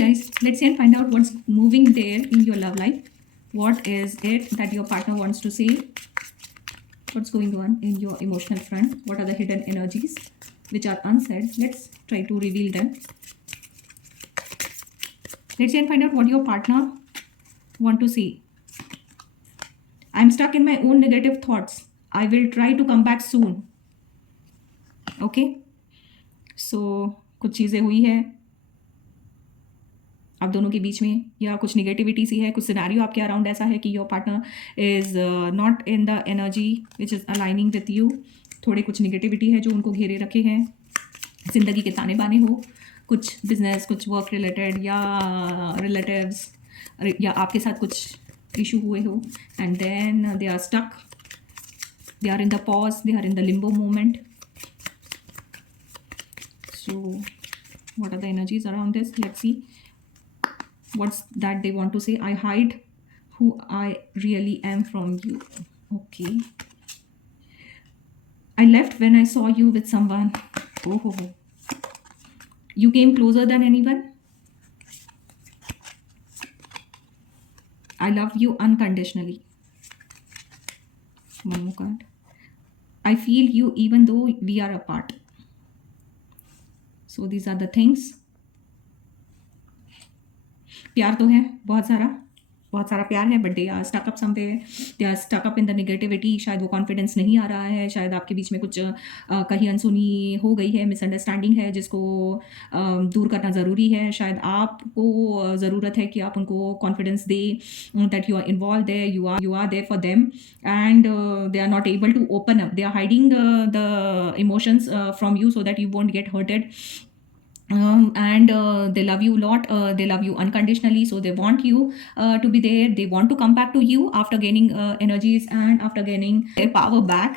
guys, let's see and find out what's moving there in your love life. What is it that your partner wants to say? What's going on in your emotional front? What are the hidden energies which are unsaid? Let's try to reveal them. Let's see and find out what your partner want to say. I'm stuck in my own negative thoughts. I will try to come back soon. Okay, so कुछ चीज़ें हुई है आप दोनों के बीच में, या कुछ निगेटिविटी सी है, कुछ सिनेरियो आपके अराउंड ऐसा है कि your partner is not in the energy which is aligning with you. थोड़े कुछ निगेटिविटी है जो उनको घेरे रखे हैं, ज़िंदगी के ताने बाने हो, कुछ बिजनेस, कुछ वर्क रिलेटेड या रिलेटिव्स या आपके साथ कुछ इशू हुए हो, and then they are stuck, they are in the pause, they are in the limbo moment. So what are the energies around this? Let's see what's that they want to say. I hide who I really am from you. Okay, I left when I saw you with someone. Oh. You came closer than anyone. I love you unconditionally. One more card. I feel you even though we are apart. So these are the things. प्यार तो है बहुत सारा प्यार है, but they are stuck up somewhere, they are stuck up in the negativity. शायद वो confidence नहीं आ रहा है, शायद आपके बीच में कुछ कहीं अनसुनी हो गई है, मिसअंडरस्टैंडिंग है जिसको दूर करना ज़रूरी है. शायद आपको ज़रूरत है कि आप उनको कॉन्फिडेंस दे that you are involve there, you are there for them, and they are not able to open up. They are hiding the emotions from you so that you won't get hurted. And they love you a lot, they love you unconditionally, so they want you to be there. They want to come back to you after gaining energies and after gaining their power back.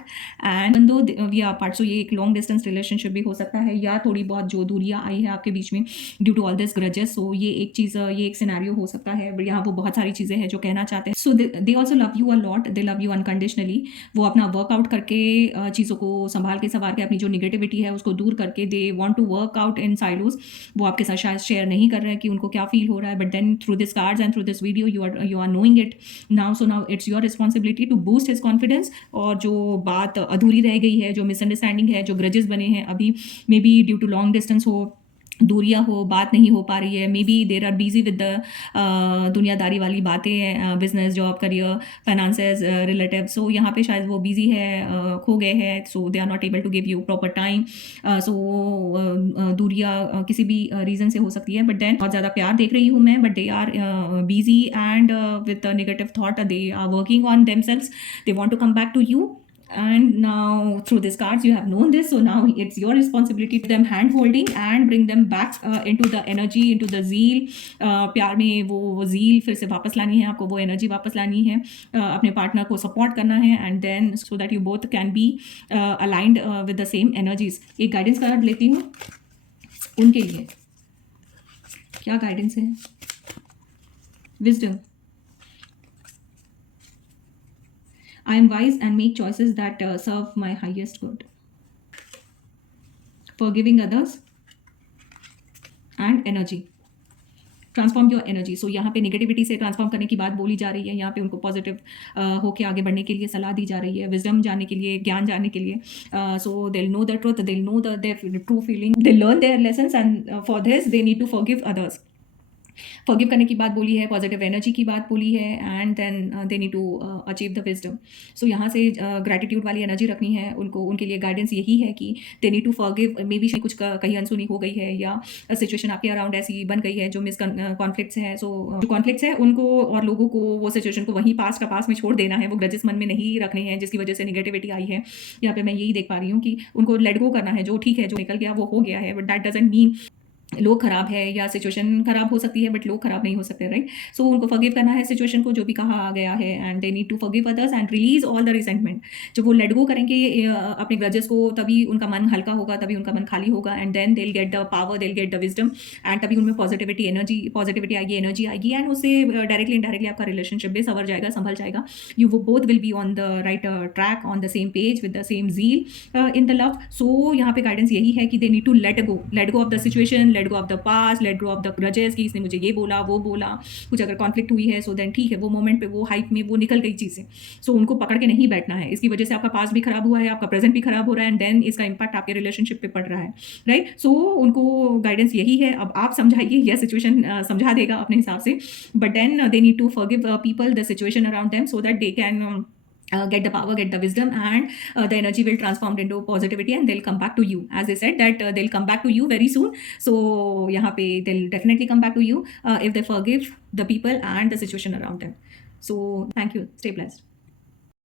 And even though we are apart, so ये एक long distance relationship भी हो सकता है, या थोड़ी बहुत जो दूरियां आई है आपके बीच में due to all this grudges. So ये एक चीज़, ये एक सिनेरियो हो सकता है, बट यहाँ वो बहुत सारी चीज़ें हैं जो कहना चाहते हैं. So they also love you a lot, they love you unconditionally. वो अपना वर्कआउट करके चीज़ों को संभाल के संवार के अपनी जो निगेटिविटी है उसको दूर करके they want to work out in silos. वो आपके साथ शायद शेयर नहीं कर रहे हैं कि उनको क्या फील हो रहा है, but then through this cards and through this video you are knowing it now. So now it's your responsibility to boost his confidence. और जो बात अधूरी रह गई है, जो मिसअंडरस्टैंडिंग है, जो ग्रजेस बने हैं अभी, maybe due to long distance हो, दूरियां हो, बात नहीं हो पा रही है, maybe they are busy with the दुनियादारी वाली बातें, business, job, career, finances, relative. So यहाँ पे शायद वो बिजी है, खो गए हैं, so they are not able to give you proper time. So दूरियां किसी भी रीज़न से हो सकती है, बट देन बहुत ज़्यादा प्यार देख रही हूँ मैं, but they are busy and with negative thought, they are working on themselves, they want to come back to you. And now through these cards you have known this, so now it's your responsibility to them hand holding and bring them back into the energy, into the zeal. प्यार में वो zeal फिर से वापस लानी है आपको, वो energy वापस लानी है, अपने पार्टनर को support करना है, and then so that you both can be aligned with the same energies. एक गाइडेंस कार्ड लेती हूँ उनके लिए. क्या गाइडेंस है? Wisdom. I am wise and make choices that serve my highest good. Forgiving others and energy. Transform your energy. So यहाँ पे negativity से ट्रांसफॉर्म करने की बात बोली जा रही है, यहाँ पे उनको पॉजिटिव होके आगे बढ़ने के लिए सलाह दी जा रही है, विजडम जानने के लिए, ज्ञान जानने के लिए. So they know the truth, they know the true feeling, they learn their lessons, and for this they need to forgive others. Forgive करने की बात बोली है, पॉजिटिव एनर्जी की बात बोली है, and then they need to achieve the wisdom. So यहाँ से ग्रैटिट्यूड वाली एनर्जी रखनी है उनको. उनके लिए गाइडेंस यही है कि they need to forgive. Maybe कुछ कहीं अनसुनी हो गई है, या सिचुएशन आपके अराउंड ऐसी बन गई है जो कॉन्फ्लिक्ट्स हैं. सो जो कॉन्फ्लिक्ट्स है उनको और लोगों को वो सिचुएशन को वहीं पास का पास में छोड़ देना है, वो ग्रजेस मन में नहीं रखने हैं जिसकी वजह से निगेटिविटी आई है. यहाँ पे मैं यही देख पा रही हूँ कि उनको लेट गो करना है. जो ठीक है, जो निकल गया वो हो गया है, बट दैट डजंट मीन लोग खराब है या सिचुएशन खराब हो सकती है, बट लोग खराब नहीं हो सकते, राइट. सो उनको फॉरगिव करना है सिचुएशन को, जो भी कहा गया है, and they need to forgive others and release all the resentment. जब वो लेट गो करेंगे अपने ग्रजेस को, तभी उनका मन हल्का होगा, तभी उनका मन खाली होगा, and then they will get the power, they will get the wisdom, and तभी उनमें पॉजिटिविटी आएगी, एनर्जी आएगी, एंड उससे डायरेक्टली इनडायरेक्टली आपका रिलेशनशिप भी संवर जाएगा, संभल जाएगा. यू वो both will be on the right track, on the same page, with the same zeal in the love. So यहाँ पे गाइडेंस यही है कि they need to let go of the situation, let go of the past, let go of the grudges कि इसने मुझे ये बोला वो बोला, कुछ अगर कॉन्फ्लिक्ट हुई है सो देन ठीक है, वो मोमेंट पे वो हाइप में वो निकल गई चीज़ें, सो उनको पकड़ के नहीं बैठना है। इसकी वजह से आपका पास्ट भी खराब हुआ है, आपका प्रेजेंट भी खराब हो रहा है, एंड देन इसका इम्पैक्ट आपके रिलेशनशिप पे पड़ रहा है, राइट। सो उनको गाइडेंस यही है, अब आप समझाइए, यह सिचुएशन समझा देगा अपने हिसाब से, but then they need to forgive people, the situation around them, so that they can get the power, get the wisdom, and the energy will transform into positivity, and they'll come back to you. As they said that they'll come back to you very soon, so यहाँ पे they'll definitely come back to you if they forgive the people and the situation around them. So thank you, stay blessed.